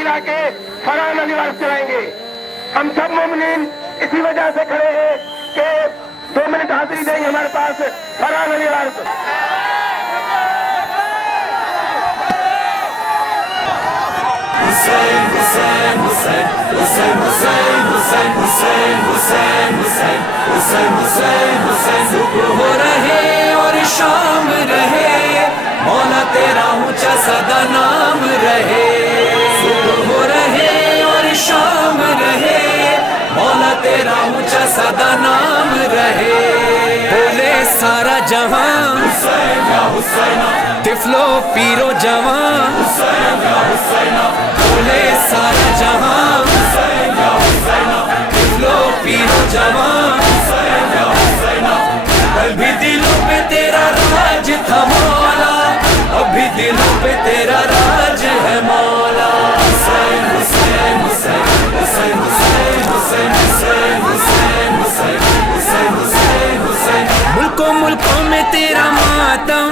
गिरा के फरहान अली वारिस चलाएंगे। हम सब मोमिनीन इसी वजह से खड़े हैं कि 2 मिनट हाजिरी देंगे हमारे पास फरहान अली वारिस। हुसैन हुसैन हुसैन हुसैन हुसैन हुसैन हुसैन हुसैन हुसैन हुसैन हुसैन हुसैन सुबह हो रहे और शाम रहे, मौला तेरा ऊंचा सदा नाम रहे। सुबह हो रहे और शाम रहे, मौला तेरा ऊंचा सदा नाम रहे। बोले सारा जहां हुसैन या हुसैना, तिफलो पीरो जवान हुसैन या हुसैना। बोले सारा जहां हुसैन या हुसैना, तिफलो पीरो जवान हुसैन या हुसैना। कल भी दिलों पे तेरा राज था मौला, अभी दिलों पे तेरा राज है मौला। हुसैन हुसैन हुसैन हुसैन हुसैन हुसैन हुसैन हुसैन हुसैन हुसैन हुसैन हुसैन। मुल्कों मुल्कों में तेरा मातम,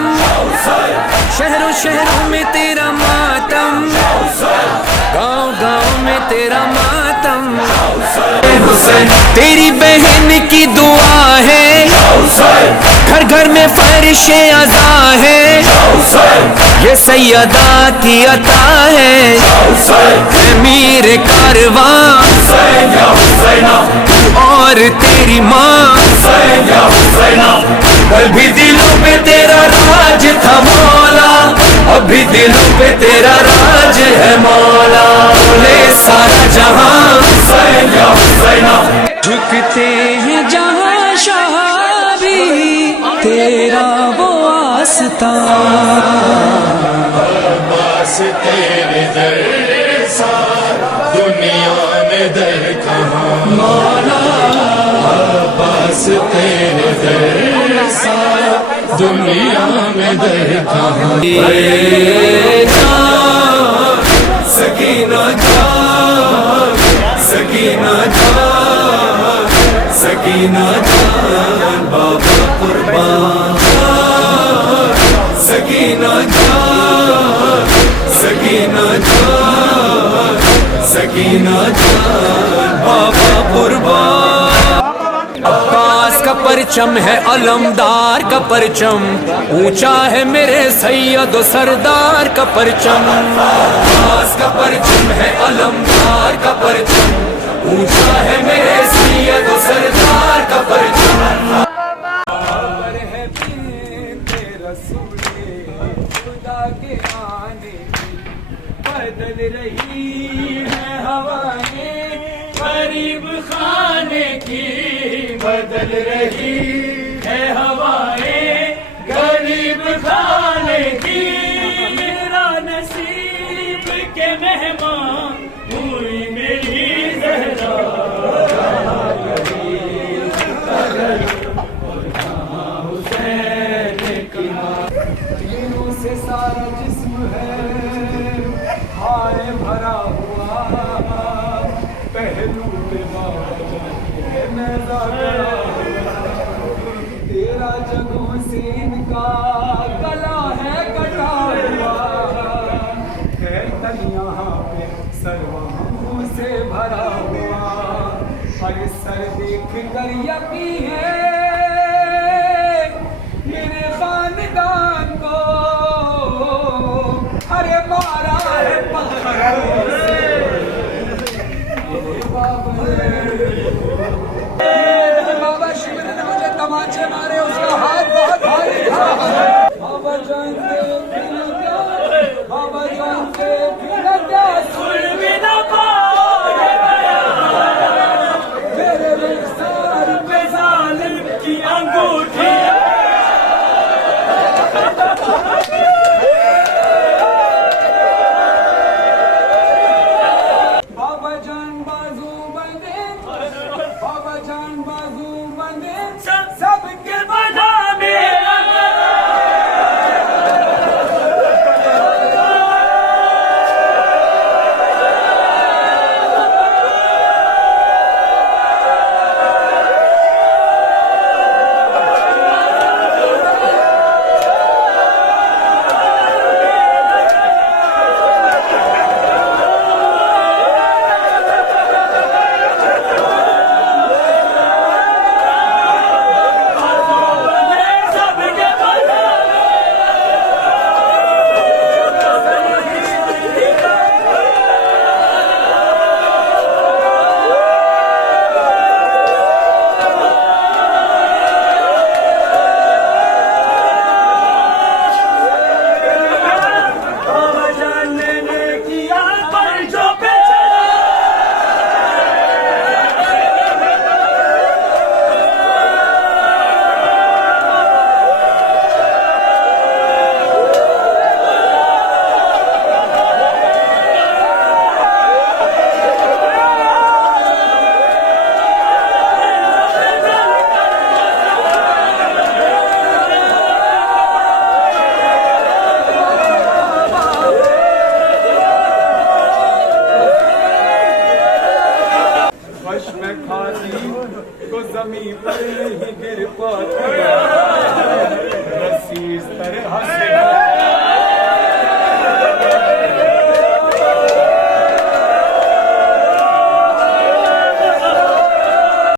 शहरों शहरों में तेरा मातम, गांव गांव में तेरा मातम। तेरी बहन की दुआ है, घर घर में फरिशे अज़ा है, ये सैयदा की अता है मीर कारवां और तेरी माँ। कल भी दिलों पे तेरा राज था मौला, अभी दिलों पे तेरा राज है मौला। बोले सारा जहां हुसैन या हुसैना, झुकते हैं जहां शाह भी तेरा वो आस्था। बस तेरे दर सा दुनिया में दर कहाँ मौला, बस तेरे दर सा दुनिया में दर कहाँ। सकीना जान सकीना जान सकीना जान बाबा कुर्बान। सकीना जान सकीना जान सकीना जान बाबा कुर्बान। अब्बास का परचम है अलमदार का परचम, ऊंचा है मेरे सैयद सरदार का परचम। अब्बास का परचम है अलमदार का परचम, ऊंचा है मेरे सैयद सरदार का परचम। बदल रही है हवाएं गरीब खाने की, बदल रही है हवाएं गरीब खाने की। मेरा नसीब के मेहमान हुई मेरी ज़हरा, हुसैन की तीनों से सारा जिस्म है हाय भरा हुआ, पहलू पे तेरा जगहों से इनका गला है कटा हुआ, है तन यहाँ पे सर वहाँ से भरा हुआ। हर सर देख कर यकीन है मेरे खानदान को, अरे मारा है पत्थरों से। बाबा शिव ने मुझे तमाचे मारे, उसका हाथ बहुत भारी था। बाबा जानते बाबा जानते क्या सुन भी न पाओगे मेरे सार पे जालिम की अंगूठी